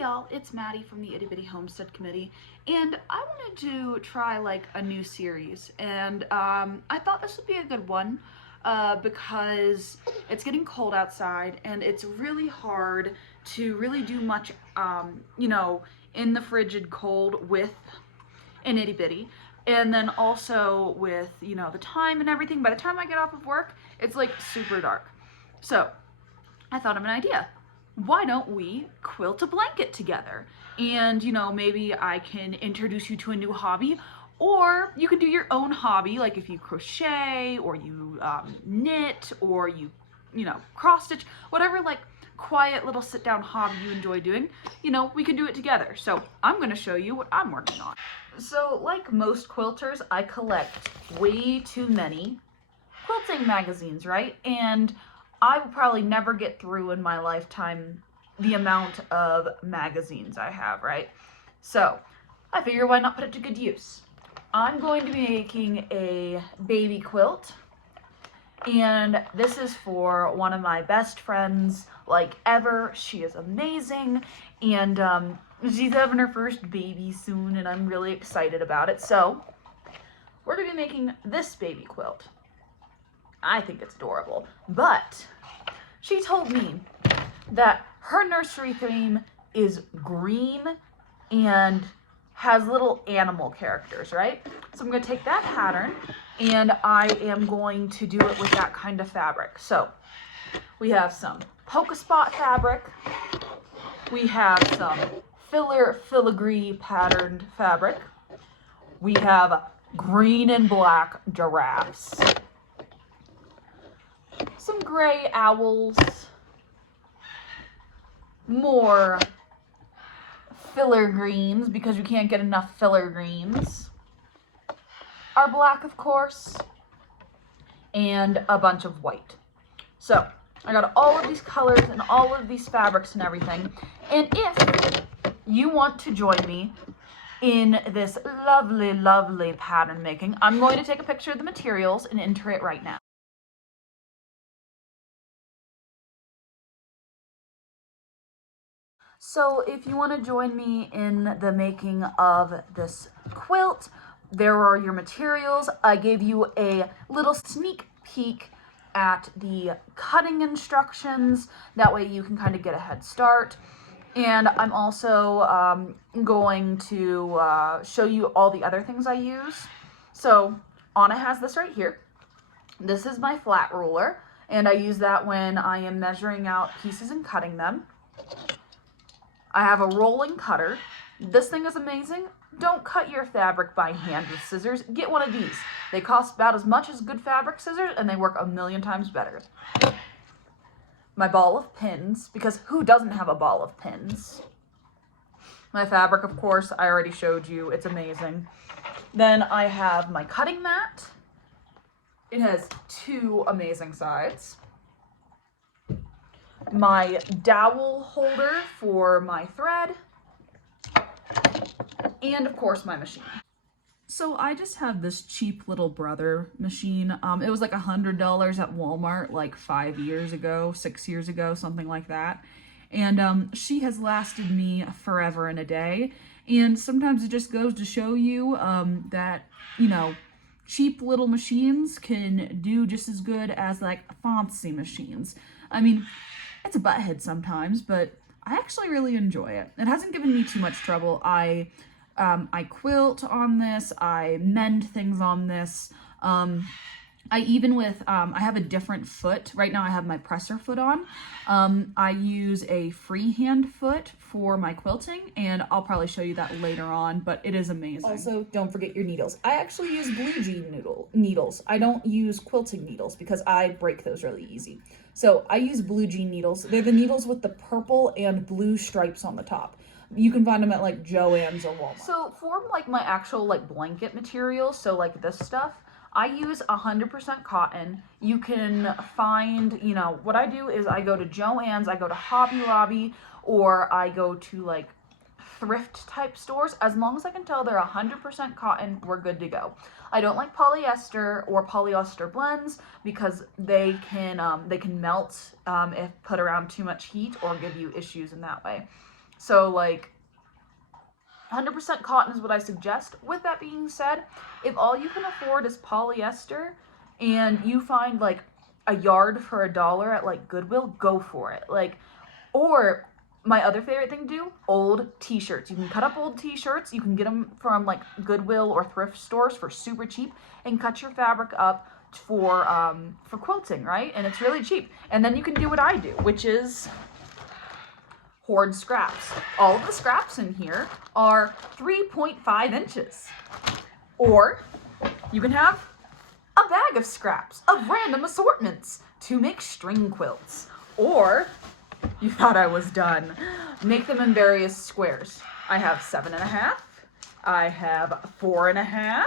y'all, it's Maddie from the Itty Bitty Homestead Committee, and I wanted to try like a new series, and I thought this would be a good one because it's getting cold outside and it's really hard to really do much, in the frigid cold with an itty bitty. And then also with, the time and everything, by the time I get off of work, it's like super dark. So I thought of an idea. Why don't we quilt a blanket together? And, maybe I can introduce you to a new hobby, or you can do your own hobby, like if you crochet, or you knit, or you cross stitch, whatever like quiet little sit down hobby you enjoy doing, we can do it together. So I'm gonna show you what I'm working on. So like most quilters, I collect way too many quilting magazines, right? And I will probably never get through in my lifetime the amount of magazines I have, right? So I figure why not put it to good use? I'm going to be making a baby quilt, and this is for one of my best friends like ever. She is amazing, and she's having her first baby soon, and I'm really excited about it. So we're gonna be making this baby quilt. I think it's adorable, but she told me that her nursery theme is green and has little animal characters, right? So I'm gonna take that pattern and I am going to do it with that kind of fabric. So we have some polka spot fabric, we have some filigree patterned fabric, we have green and black giraffes, some gray owls, more filler greens because you can't get enough filler greens, our black of course, and a bunch of white. So I got all of these colors and all of these fabrics and everything, and if you want to join me in this lovely pattern making, I'm going to take a picture of the materials and enter it right now. So if you want to join me in the making of this quilt, there are your materials. I gave you a little sneak peek at the cutting instructions. That way you can kind of get a head start. And I'm also going to show you all the other things I use. So Anna has this right here. This is my flat ruler, and I use that when I am measuring out pieces and cutting them. I have a rolling cutter. This thing is amazing. Don't cut your fabric by hand with scissors. Get one of these. They cost about as much as good fabric scissors, and they work a million times better. My ball of pins, because who doesn't have a ball of pins? My fabric, of course, I already showed you. It's amazing. Then I have my cutting mat. It has two amazing sides. My dowel holder for my thread, and of course my machine. So I just have this cheap little brother machine. It was like $100 at Walmart like 5 years ago, 6 years ago, something like that. And she has lasted me forever and a day. And sometimes it just goes to show you that, cheap little machines can do just as good as like fancy machines. I mean, it's a butthead sometimes, but I actually really enjoy it. It hasn't given me too much trouble. I quilt on this, I mend things on this. I have a different foot. Right now I have my presser foot on. I use a freehand foot for my quilting, and I'll probably show you that later on, but it is amazing. Also, don't forget your needles. I actually use blue jean needles. I don't use quilting needles because I break those really easy. So I use blue jean needles. They're the needles with the purple and blue stripes on the top. You can find them at like Joann's or Walmart. So for like my actual like blanket materials, so like this stuff, I use 100% cotton. You can find, what I do is I go to Joann's, I go to Hobby Lobby, or I go to like thrift type stores. As long as I can tell they're 100% cotton, we're good to go. I don't like polyester or polyester blends because they can melt if put around too much heat or give you issues in that way. So like 100% cotton is what I suggest. With that being said, if all you can afford is polyester and you find like a yard for $1 at like Goodwill, go for it. Like, or my other favorite thing to do, old t-shirts. You can cut up old t-shirts. You can get them from like Goodwill or thrift stores for super cheap and cut your fabric up for quilting, right? And it's really cheap. And then you can do what I do, which is hoard scraps. All of the scraps in here are 3.5 inches. Or you can have a bag of scraps of random assortments to make string quilts. Or, you thought I was done, make them in various squares. I have 7.5, I have 4.5,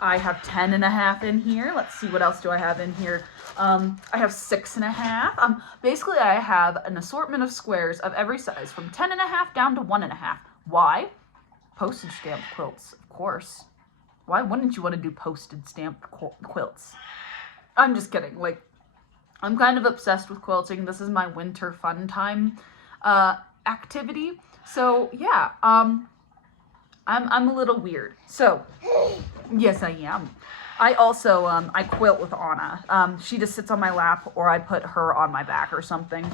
I have 10.5 in here. Let's see, what else do I have in here? I have 6.5. Basically I have an assortment of squares of every size from 10.5 down to 1.5. Why? Postage stamp quilts, of course. Why wouldn't you want to do postage stamp quilts? I'm just kidding. Like, I'm kind of obsessed with quilting. This is my winter fun time activity. So yeah, I'm a little weird. So yes, I am. I also I quilt with Anna. She just sits on my lap, or I put her on my back or something,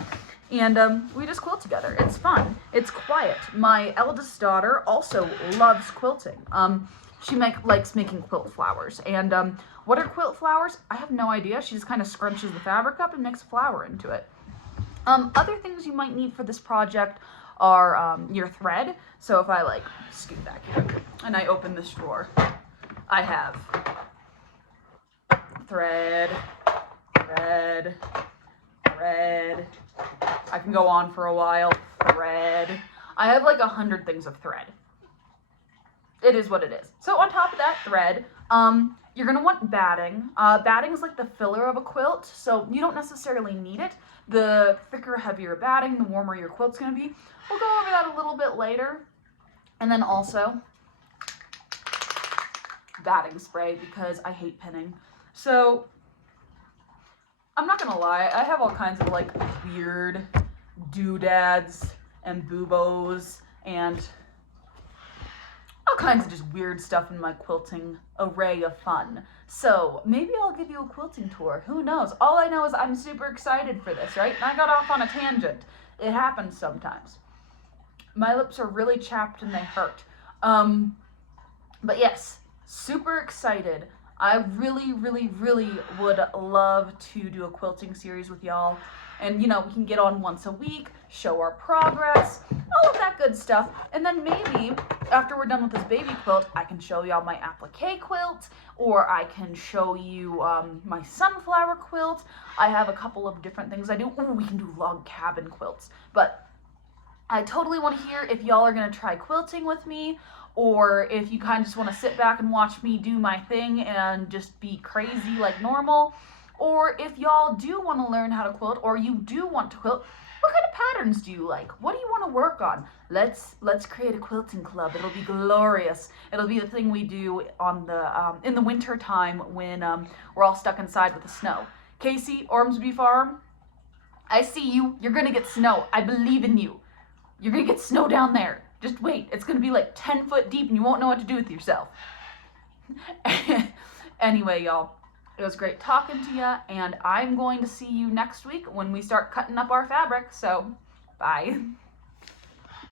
and we just quilt together. It's fun. It's quiet. My eldest daughter also loves quilting. She likes making quilt flowers. And what are quilt flowers? I have no idea. She just kind of scrunches the fabric up and makes a flower into it. Other things you might need for this project are your thread. So if I like scoot back here and I open this drawer, I have thread, thread, thread. I can go on for a while. Thread. I have like 100 things of thread. It is what it is. So on top of that thread, you're gonna want batting. Batting is like the filler of a quilt, so you don't necessarily need it. The thicker, heavier batting, the warmer your quilt's gonna be. We'll go over that a little bit later. And then also batting spray, because I hate pinning. So I'm not gonna lie, I have all kinds of like weird doodads and buboes and all kinds of just weird stuff in my quilting array of fun. So maybe I'll give you a quilting tour. Who knows? All I know is I'm super excited for this, right? And I got off on a tangent. It happens sometimes. My lips are really chapped and they hurt. But yes, super excited. I really, really, really would love to do a quilting series with y'all. And, you know, we can get on once a week, show our progress, all of that good stuff. And then maybe after we're done with this baby quilt, I can show y'all my applique quilt, or I can show you my sunflower quilt. I have a couple of different things I do. Ooh, we can do log cabin quilts. But I totally want to hear if y'all are going to try quilting with me, or if you kind of just want to sit back and watch me do my thing and just be crazy like normal. Or if y'all do want to learn how to quilt, or you do want to quilt, what kind of patterns do you like? What do you want to work on? Let's create a quilting club. It'll be glorious. It'll be the thing we do on the in the winter time when we're all stuck inside with the snow. Casey, Ormsby Farm, I see you. You're gonna get snow. I believe in you. You're gonna get snow down there. Just wait. It's gonna be like 10 foot deep, and you won't know what to do with yourself. Anyway, y'all. It was great talking to you, and I'm going to see you next week when we start cutting up our fabric, so bye.